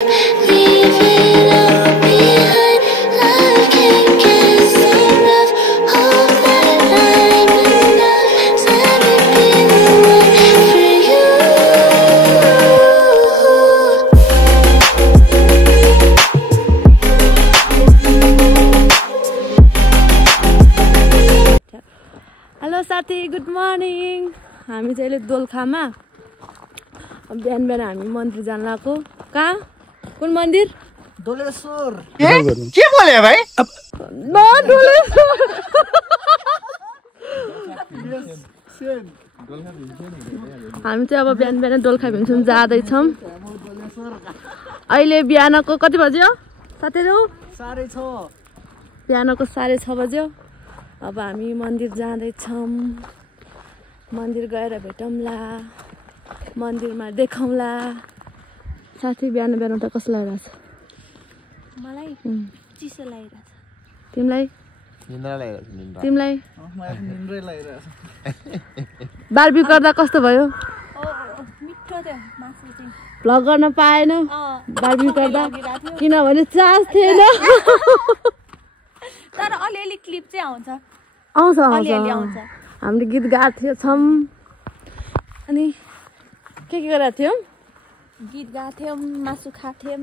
Hello साथी, good morning. हामी चाहिँ अहिले दोलखामा बिहान बिहान हामी मन्दिर जान लागेको। कहाँ? कुन मन्दिर? डोलेश्वर। के बोले भाइ? हामी चाहिँ अब बिहान बिहान दोलखा भीमसेन जाँदैछौँ। अहिले बिहानको कति बज्यो साथीहरू? 6:30। बिहानको 6:30 बज्यो। अब हामी मन्दिर जाँदैछौँ। मन्दिर गएर भेटौँला, मन्दिरमा देखाउँला। साथी बिहान बिहान त कस्तो लागिरहेछ? मलाई चिसो लागिरहेछ। तिमीलाई? मलाई निन्द्रै लागिरहेछ। बारबी गर्दा कस्तो भयो? मिठो थियो मासु चाहिँ। भ्लग गर्न पाएन बारबी गर्दा, किनभने चार्ज थिएन। तर अलिअलि क्लिप चाहिँ आउँछ। आउँछ। हामीले गीत गाएको छौँ। अनि के गरेका थियौँ? गीत गाएको थियौँ, मासु खाएको थियौँ।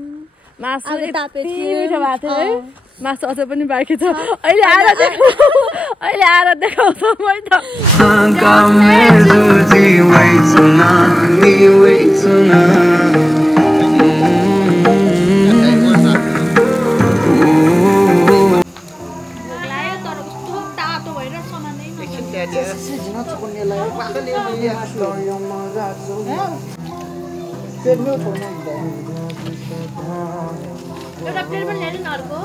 मासु आगो तापेको यति थियौँ। मिठो भएको थियो है। मासु अझै पनि बाँकी छ। अहिले आएर देखाउँछौँ है त। एउटा प्लेट पनि ल्याएर न अर्को।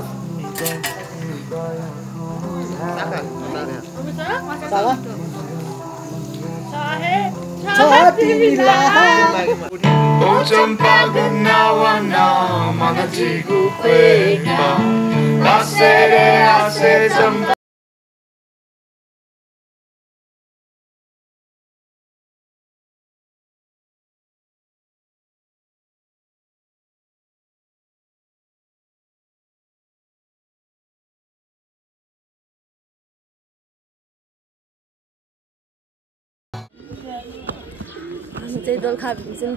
हामी चाहिँ दोलखा भीमसेन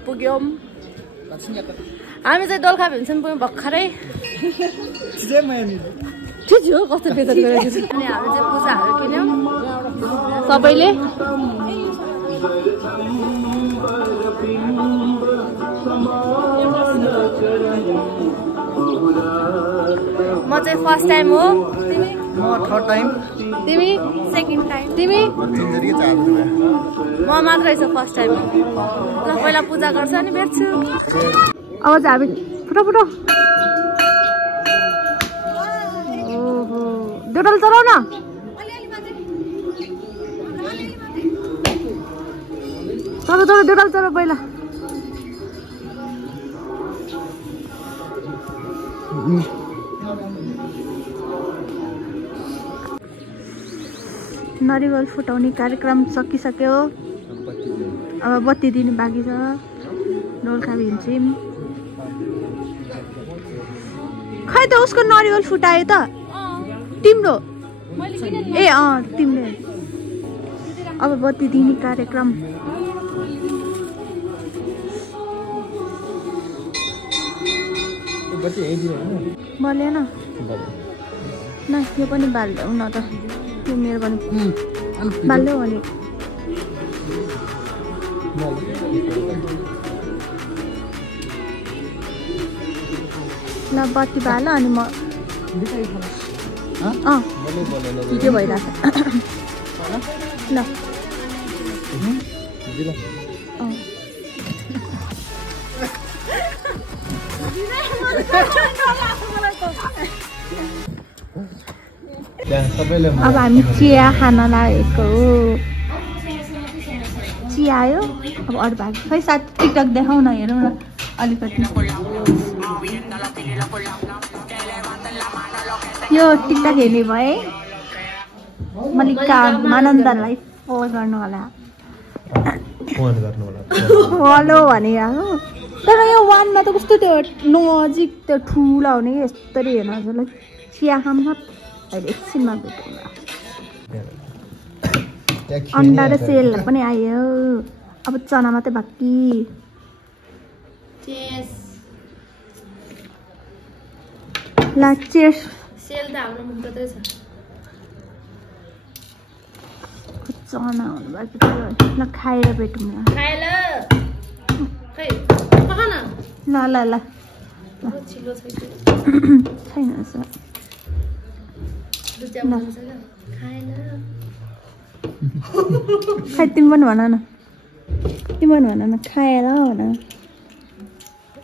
पुग्यौँ। भर्खरै। ठिक कस्तो बेचत गरेको छ। अनि हामी चाहिँ पूजाहरू किन्यौँ सबैले। म चाहिँ फर्स्ट टाइम हो। तिमी? म थर्ड टाइम। तिमी? Second time. तिमी? म मात्रै छु फर्स्ट टाइम। ल पहिला पूजा गर्छ अनि भेट्छु। अब चाहिँ हामी फुटो ओहो डोडल चलाउ न। चलो डोडल चलाउ पहिला। नरिवल फुटाउने कार्यक्रम सकिसक्यो। अब बत्ती दिनु बाँकी छ। दोलखा भीमसेन। खै त उसको नरिवल फुटायो त? तिम्रो? ए तिमीले। अब बत्ती दिने कार्यक्रम। बलेन न, यो पनि बाल्देऊ न त। यो मेरो पनि बाल्देऊ भने। ल बत्ती बाल अनि म भिडियो भइरहेको ल। अब हामी चिया खान लागेको। चिया आयो। अब अरू भाग खै साथ टिकटक देखाउ न, हेरौँ न अलिकति। यो टिकटक हेर्ने भए मल्लिका मानन्दलाई फलो गर्नु होला। फलो भनेर तर यो वानमा त कस्तो त्यो नजिक त्यो ठुला हुने कि यस्तरी हेर्न हजुरलाई चिया खाम अहिले एकछिनमा भेटौँ अन्डा र सेल पनि आयो अब चना मात्रै बाँकी ला चेस सेल त हाम्रो मुख मात्रै छ चना हुनु बाँकी थियो ल खाएर भेटौँ न खाएल खै पका न ल ल ल छिलो छैन छैन सर खाएल खै तिमी पनि भन न तिमी पनि भन न खाएर भन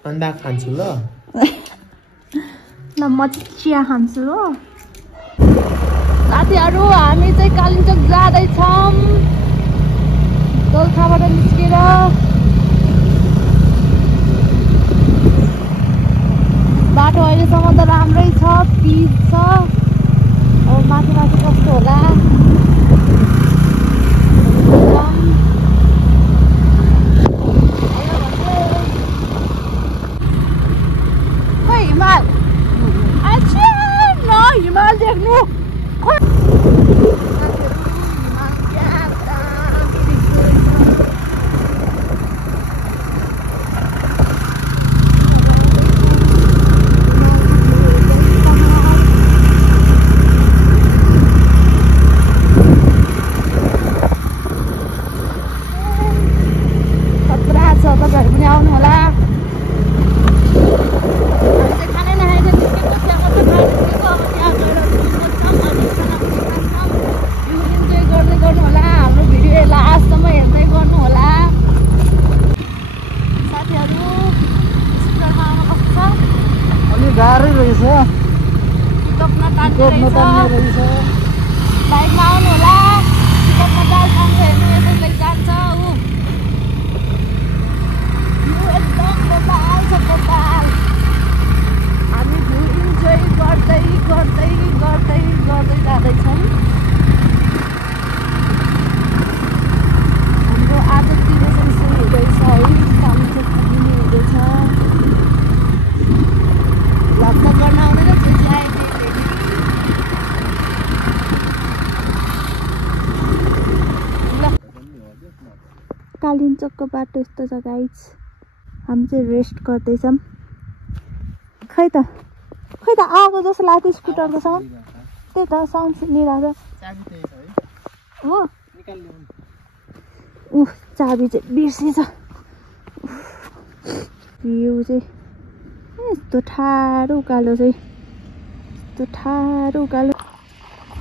अन्डा खान्छु ल ल म चाहिँ चिया खान्छु हो साथीहरू हामी चाहिँ कालिम्पोङ जाँदैछौँ दोलखाबाट निस्केर बाटो अहिलेसम्म त राम्रै छ पिच छ अब माथि माथि कस्तो होला हिमाल हिमाल देख्नु गाह्रै रहेछ बाइकमा आउनु होला पिकअपमा दाल खान्छ हेर्नु यसैलाई जान्छ ऊ एकदम बबाल छ बबाल हामी भ्यू इन्जोय गर्दै गर्दै गर्दै गर्दै जाँदैछौँ हाम्रो आजतिर चाहिँ सुरु हुँदैछ है कालिम्पोङ पुग्नु हुँदैछ भ्लग त गर्न आउँदैन त्यसलाई कालिम्पोङको बाटो यस्तो छ गाइज हामी चाहिँ रेस्ट गर्दैछौँ खै त आएको जस्तो लाग्यो स्कुटरको साउन्ड त्यही त साउन्ड सुनिरहेको छ हो चाबी चाहिँ बिर्सेछ भ्यू चाहिँ यस्तो ठाडो उकालो चाहिँ यस्तो ठाडो उकालो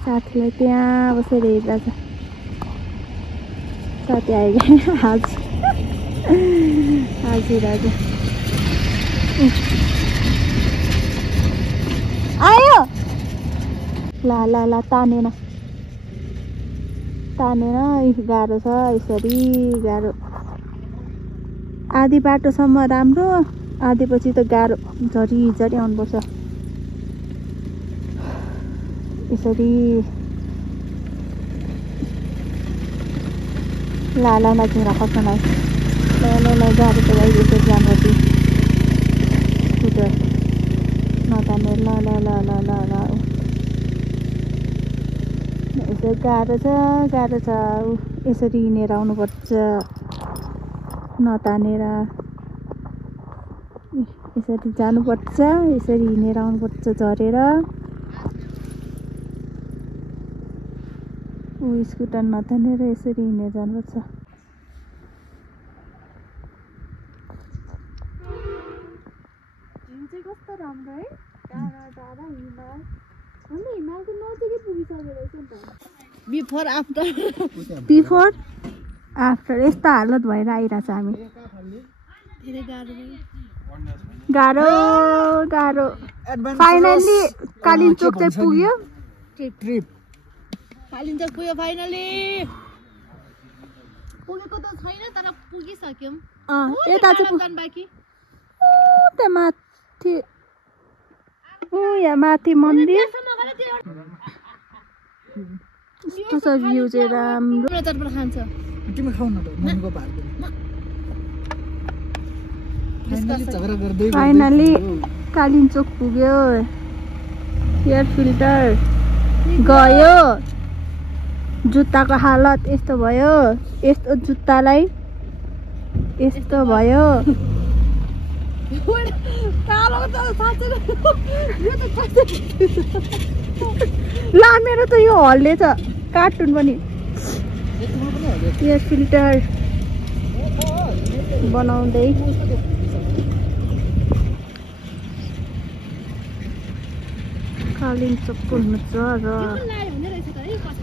साथीलाई त्यहाँ बसेर हेरिरहेको छ साथी आयो हजुर आयो ल तानेन गाह्रो छ यसरी गाह्रो आधी बाटोसम्म राम्रो आधी पछि त गाह्रो झरी आउनुपर्छ यसरी ल झुरा खस्न ल गाडी त गाडी यसरी जानुपर्छ स्कुटर नताने ल यसो गाह्रो छ यसरी हिँडेर आउनुपर्छ नतानेर यसरी जानुपर्छ यसरी हिँडेर आउनुपर्छ झरेर स्कुटर नतानेर यसरी हिँडेर जानुपर्छ कस्तो राम्रो है टाढा हिमाल हिमालको नजिकै पुगिसकेको रहेछ नि त बिफोर आफ्टर यस्तो हालत भएर आइरहेछ हामी गाह्रो फाइनली कालिम्पोङ चाहिँ पुग्यो ट्रिप कालिम्पोङ पुग्यो फाइनली पुगेको त छैन तर पुगिसक्यौँ यता चाहिँ बाँकी त्यहाँ माथि यहाँ माथि मन्दिर यस्तो छ भ्यू चाहिँ राम्रो तर्फ खान्छ तिमी खाऊ न त मनको भात झगडा गर्दै फाइनली कालिम्पोङ पुग्यो एयर फिल्टर गयो जुत्ताको हालत यस्तो भयो यस्तो जुत्तालाई यस्तो भयो ल मेरो त यो हल्ले छ कार्टुन पनि एयर फिल्टर बनाउँदै कालिम्पोङको हुन्छ र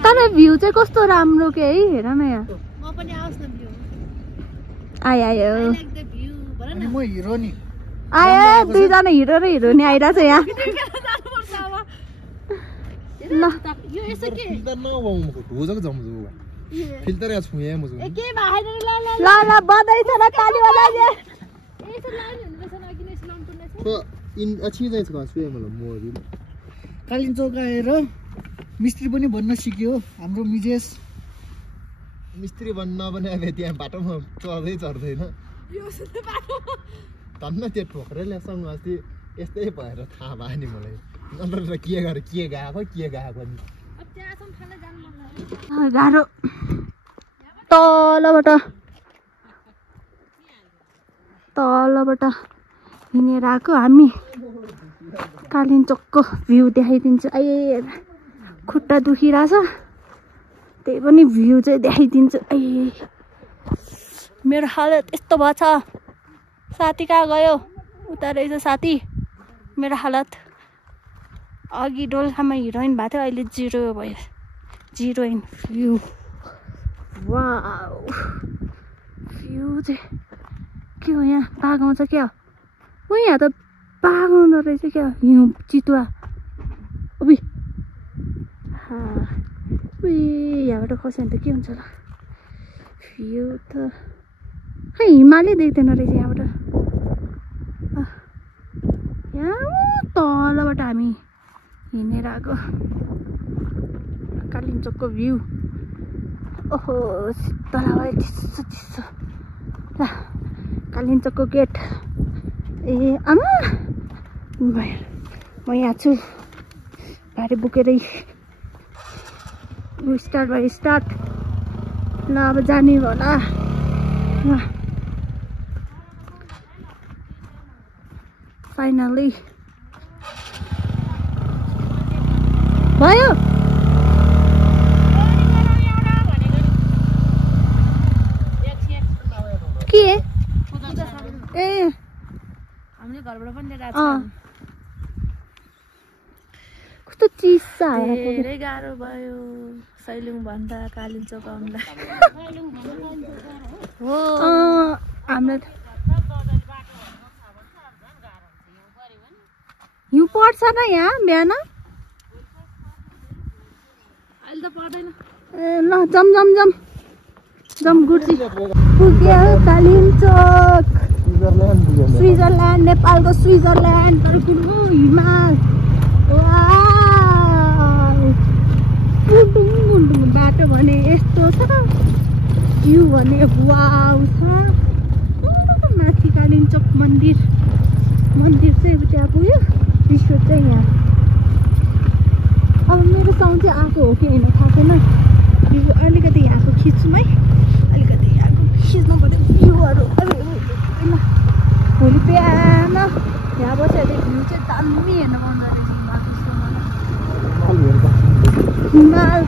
तर भ्यू चाहिँ कस्तो राम्रो के है हेर न यहाँ आयो अनि म हिरो नि आयो दुईजना हिरो र हिरोनी आइरहेछ यहाँ ल फिल्टर या छुए मुझे ल ल बधाई छ र ताली बजाइदिए तो इन अच्छी जाइछ का छुए मतलब मोरी कालिम्पोङ आएर मिस्त्री पनि बन्न सिक्यो हाम्रो मिजेस मिस्त्री बन्न पनि अब त्यहाँ बाटोमा चढ्दैन धन्न त्यो ठोक्रेले सँग अस्ति यस्तै भएर थाहा भयो नि मलाई नत्र के गरे के गएको नि गाह्रो तलबाट हिँडेर आएको हामी कालिम्पोङको भ्यू देखाइदिन्छु आए खुट्टा दुखिरहेछ त्यही पनि भ्यू चाहिँ देखाइदिन्छु ए मेरो हालत यस्तो भएको छ साथी कहाँ गयो उता रहेछ साथी मेरो हालत अघि डोल्खामा हिरोइन भएको थियो अहिले जिरो भयो जिरोइन भ्यू वाउ भ्यू चाहिँ के हो यहाँ बाघ आउँछ क्या हो यहाँ त बाघ आउँदो रहेछ क्या हिउँ चितुवा उभि यहाँबाट खस्यो भने त के हुन्छ होला भ्यू त खै हिमालै देख्दैन रहेछ यहाँबाट यहाँ तलबाट हामी हिँडेर आएको कालिम्पोङको भ्यू ओहो शीतल हावा चिसो चिसो ल कालिम्पोङको गेट ए आमा म यहाँ छु भारी बोकेरै स्टार्ट भयो स्टार्ट ल अब जाने होला फाइनली भयो के ए हामीले घरबाट पनि लिएर कस्तो चिसो आयो धेरै गाह्रो भयो सैलुङ भन्दा कालिम्पोङ आउनुलाई हो हाम्रो हिउँ पर्छ न यहाँ बिहान अहिले त पर्दैन ए ल जम जम जम जम गुड्सी पुग्यो कालिम्पोङ स्विजरल्यान्ड नेपालको स्विजरल्यान्ड तर्कुलको हिमाल बाटो भने यस्तो छ भ्यू भने वाउ छ माथि कालिम्पोङ मन्दिर चाहिँ त्यहाँ पुग्यो रिसोर्ट चाहिँ यहाँ अब मेरो साउन्ड चाहिँ आएको हो कि होइन थाहा छैन अलिकति यहाँको खिच्छु है अलिकति यहाँको खिच्नु पर्यो भ्यूहरू भोलि बिहान यहाँ बसेर भ्यू चाहिँ दामी हेर्न मन रहेछ हिमाल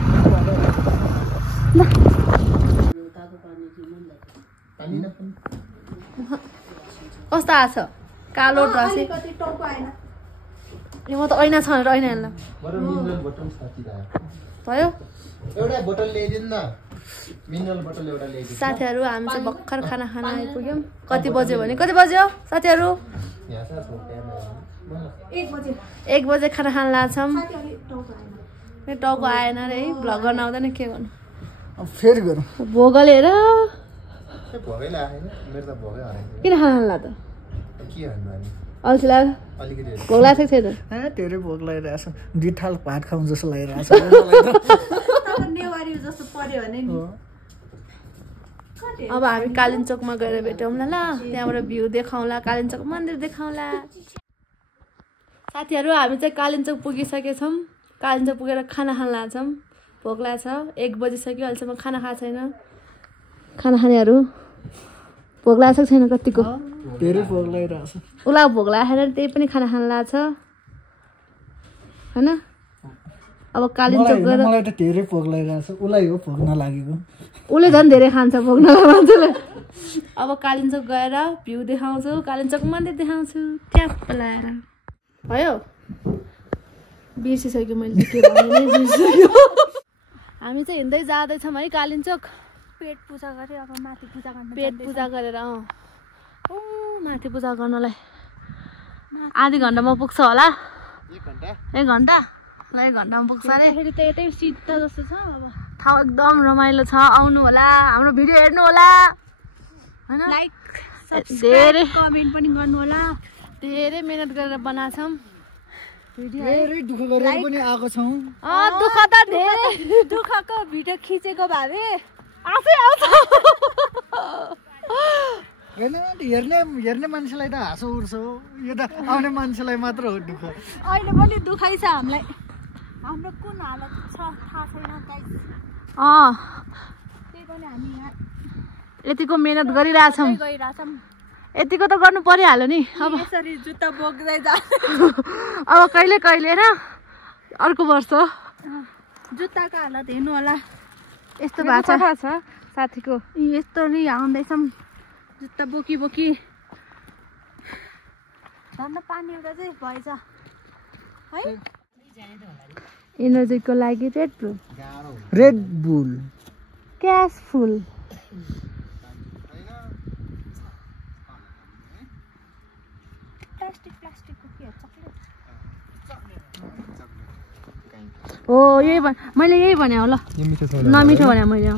ल कस्तो आछ कालो ड्रेस म त ऐना छ भनेर ऐना हेर्न भयो एउटा बोतल ल्याइदिनु न मिनरल बोतल एउटा ल्याइदिनु साथीहरू हामी चाहिँ भर्खर खाना खान आइपुग्यौँ कति बज्यो भने कति बज्यो साथीहरू 1 बजे खाना खान लाग्छौँ मेरो टाउको आएन रे है भ्लग गर्न आउँदैन के गर्नु फेरि गरौँ भोगले हेर भोगैला हैन मेरो त भोगै हरायो किन खान ला त के भन्नु अनि अल्छी लाग्यो अलिकति भोग लागेको छैन धेरै भोक लागिरहेछ 2 थाल भात खाउँ जस्तो लागिरहेछ नेवारी जस्तो पर्यो भने नि अब हामी कालिम्पोङमा गएर भेटौँला ल त्यहाँबाट भ्यू देखाउँला कालिम्पोङ मन्दिर देखाउँला साथीहरू हामी चाहिँ कालिम्पोङ पुगिसकेछौँ कालिम्पोङ पुगेर खाना खान लाग्छौँ भोक लाग्छ 1 बजिसक्यो अहिलेसम्म खाना खाएको छैन खाना खानेहरू भोक लागेको छैन कतिको धेरै भोक लागिरहेछ उसलाई भोक लागेर त्यही पनि खाना खान लाग्छ हैन अब कालिम्पोङ गएर मलाई त धेरै भोक लागिरहेछ उलाई हो भोक नलागेको उसले झन् धेरै खान्छ भोक नलागेको मान्छेले अब कालिम्पोङ गएर भ्यू देखाउँछु कालिम्पोङ मन्दिर देखाउँछु ट्याप लाएर भयो बिर्सिसक्यो मैले के भन्ने बिर्सिसक्यो हामी चाहिँ हिँड्दै जाँदैछौँ है कालिम्पोङ पेट पूजा गरे अब माथि पूजा गर्न पेट पूजा गरेर ओ माथि पूजा गर्नलाई आधी घन्टामा पुग्छ होला 1 घन्टा ल 1 घन्टामा पुग्छ अरे फेरि त यतै सिद्ध जस्तो छ अब ठाउँ एकदम रमाइलो छ आउनु होला हाम्रो भिडियो हेर्नु होला हैन लाइक धेरै कमेन्ट पनि गर्नु होला धेरै मेहनत गरेर बनाछौँ भिडियो धेरै दुःख गरेर पनि आएको छौँ दुःख त धेरै दुःखको भिडियो खिचेको भए आफै आउँछ होइन हेर्ने मान्छेलाई त हाँसो उठ्छ यो त आउने मान्छेलाई मात्र हो दुःख अहिले पनि दुखाइ छ हामीलाई हाम्रो कुन हालत छ थाहा छैन गाइस त्यही पनि हामी यहाँ यतिको मेहनत गरिरहेछौँ गइरहेछौँ यतिको त गर्नु परिहाल्यो नि अब यसरी जुत्ता बोक्दै जा अब कहिले कहिले न अर्को वर्ष जुत्ताको हालत हेर्नु होला यस्तो भएको छ साथीको यस्तो नि आउँदैछौँ जुत्ता बोकी बोकी झन् पानी एउटा चाहिँ भएछ है एनर्जीको लागि रेड बुल क्यास फुल प्लास्टिकको के चक्लेट हो यही मैले यही भने हो ल नमिठो भने मैले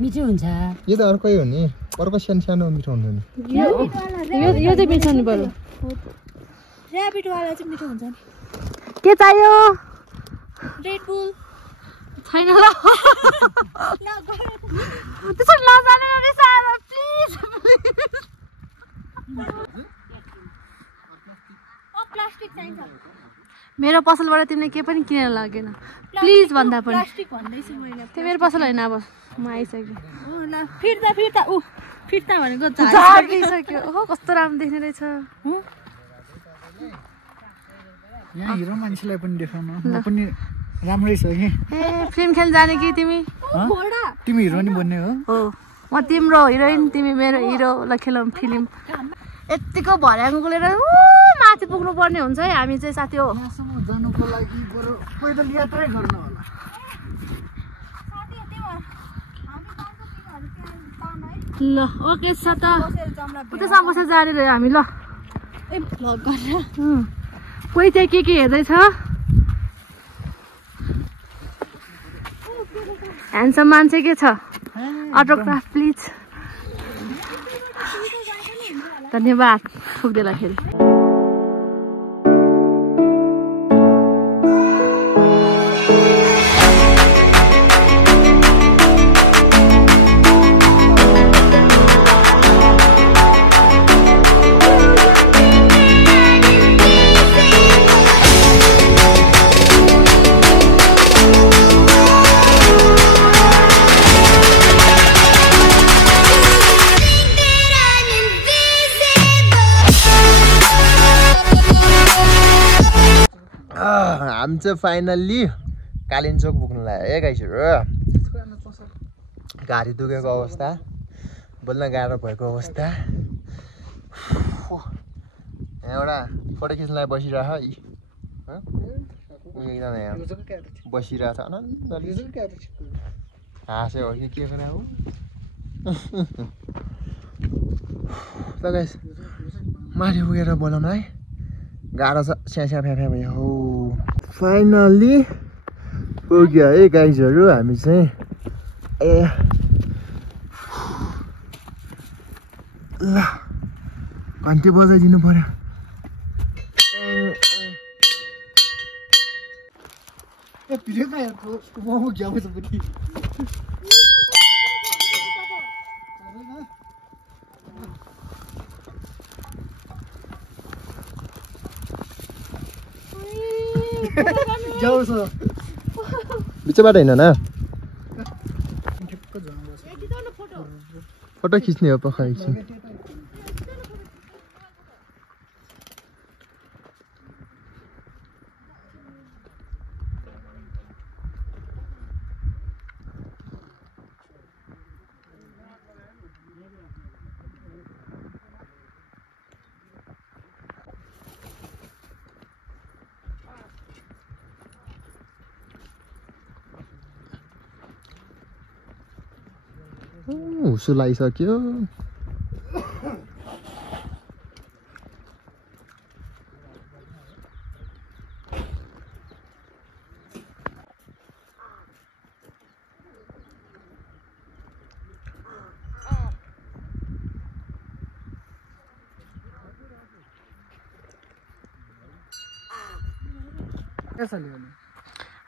मिठो हुन्छ यो त अर्कै हो नि अर्को सानो मिठो हुन्छ नि यो चाहिँ मिठो हुनु पर्यो ऱ्याबिट वाला चाहिँ मिठो हुन्छ नि के चाहियो रेड बुल छैन ल त्यसरी नजाने रे सारा प्लिज प्लास्टिक चाहिन्छ मेरो पसलबाट तिमीले के पनि किनेर लागेन प्लिज भन्दा पनि प्लास्टिक भन्दैछु मैले त्यो मेरो पसल होइन अब म आइसक्यो ल फिर्ता फिर्ता भनेको झारिसक्यो ओहो कस्तो राम्रो देख्ने रहेछ यहाँ हिरो मान्छेलाई पनि देखाउनु म पनि राम्रै छ कि ए फिल्म खेल्न जाने कि तिमी तिमी हिरो नि बन्ने हो म तिम्रो हिरोइन तिमी मेरो हिरो ल खेलौँ फिल्म यतिको भर्याङको लिएर माथि पुग्नु पर्ने हुन्छ है हामी चाहिँ साथी हो यहाँसम्म जानुको लागि बरु पैदल यात्रै गर्नु होला ल ओके छ त उतासम्म बसेर जाने रह्यो हामी ल कोही चाहिँ के हेर्दैछ ह्यान्डसम मान्छे के छ अटोग्राफ प्लिज धन्यवाद ठोक्देलाखेरि हामी चाहिँ फाइनल्ली कालिम्पोङ पुग्नु लाग्यो गाइसहरू घाँटी दुखेको अवस्था बोल्न गाह्रो भएको अवस्था यहाँबाट फोटो खिच्नलाई बसिरह एकजना यहाँ बसिरहेको छ आनन्दले हाँस्यो हो कि के कुरा हो त गाइस माथि पुगेर बोलाउन है गाह्रो छ स्या फ्या भयो हो फाइनल्ली पुग्यो है गाइजहरू हामी चाहिँ ए ल घन्टी बजाइदिनु पर्यो भिडियो कहाँ मोमो घ्याउँछ पनि जाऊ छ बिचबाट हिँड न फोटो खिच्ने हो पक्का एकछिन हुसु लागिसक्यो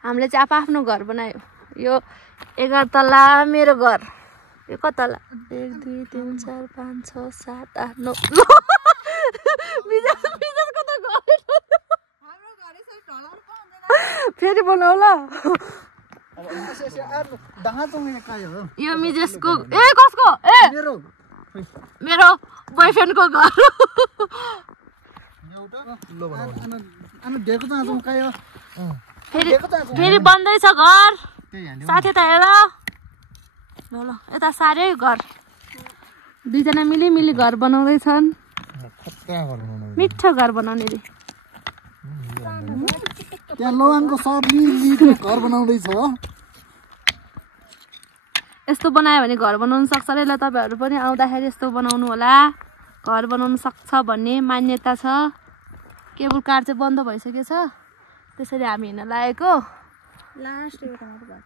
हामीले चाहिँ आफ्नो घर बनायो यो 11 तला मेरो घर यो कति तला 1 2 3 4 5 6 7 8 9 फेरि बनाऊ ल यो मिजेसको ए कसको ए मेरो बोयफ्रेन्डको घर फेरि बन्दैछ घर साथी त हेर ल यता साह्रै घर दुईजना मिली घर बनाउँदैछन् मिठो घर बनाउने रे त्यहाँ लवाङको सब मिली घर बनाउँदैछ यस्तो बनायो भने घर बनाउन सक्छ रे ल तपाईहरु पनि आउँदाखेरि यस्तो बनाउनु होला घर बनाउन सक्छ भन्ने मान्यता छ केबल कार चाहिँ बन्द भइसकेछ त्यसरी हामी हिँड्न लागेको लास्ट एउटा घर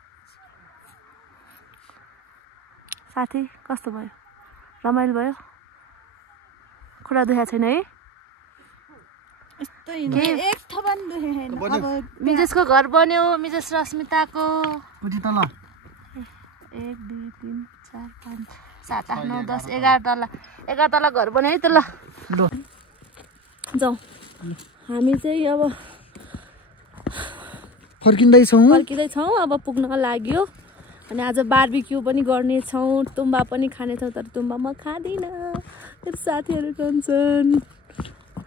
साथी कस्तो भयो रमाइलो भयो खुट्टा दुखेको छैन है एक थपन दुखेको छैन अब मिजेसको घर बन्यो मिजेस रश्मिताको उति तल 1 2 3 4 5 7 8 9 10 11 तला घर बन्यो है त ल जाऊ हामी चाहिँ अब फर्किँदैछौँ अब पुग्न लाग्यो अनि आज बार्बिक्यू पनि गर्नेछौँ तुम्बा पनि खानेछौँ तर तुम्बा म खाँदिनँ मेरो साथीहरू खान्छन्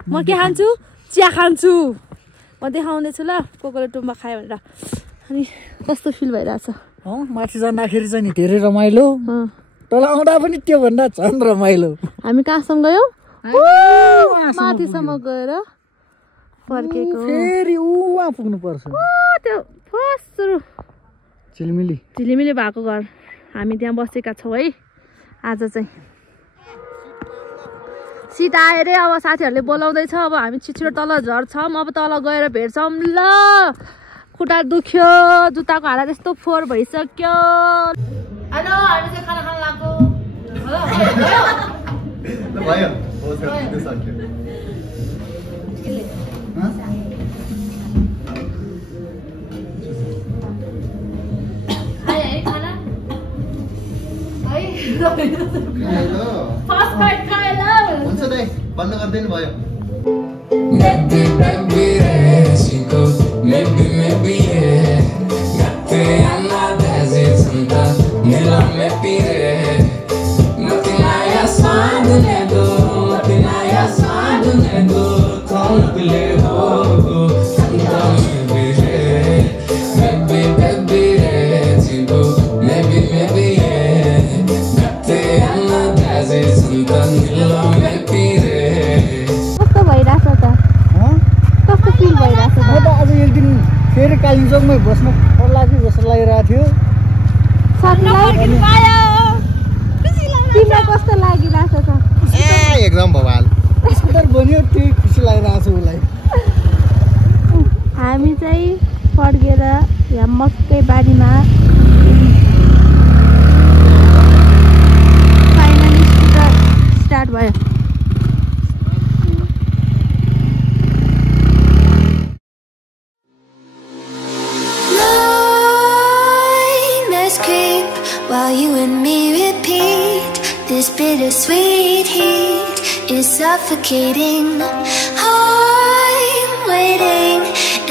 म के खान्छु चिया खान्छु म देखाउँदैछु ल कोले तुम्बा खायो भनेर अनि कस्तो फिल भइरहेछ माथि जाँदाखेरि चाहिँ नि धेरै रमाइलो तल आउँदा पनि त्यो भन्दा झन् रमाइलो हामी कहाँसम्म गयौँ माथिसम्म गएर फर्केको फेरि उहाँ पुग्नु पर्छ त्यो फर्स्ट झिलिमिली भएको घर हामी त्यहाँ बसेका छौँ है आज चाहिँ सिट आयो रे अब साथीहरूले बोलाउँदैछ अब हामी छिटो तल झर्छौँ अब तल गएर भेट्छौँ ल खुट्टा दुख्यो जुत्ताको हालत यस्तो फोहोर भइसक्यो हेलो हामी चाहिँ खाना खान लाग्यो बन्द गरिदिनु भयो फेरि कालिम्पोङमै बस्नु पर्ला कि जस्तो लागिरहेको थियो तिमीलाई कस्तो लागिरहेको छ एकदम भवाल स्कुटर बन्यो त्यही खुसी लागिरहेको छ उसलाई हामी चाहिँ फर्केर यहाँ मकै बारीमा फाइनली स्कुटर स्टार्ट भयो While you and me repeat, this bittersweet heat is suffocating. I'm waiting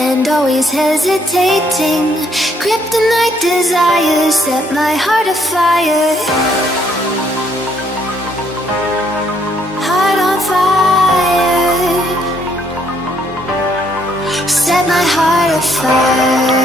and mind always hesitating. Kryptonite desires set my heart afire. Heart on fire. Set my heart afire.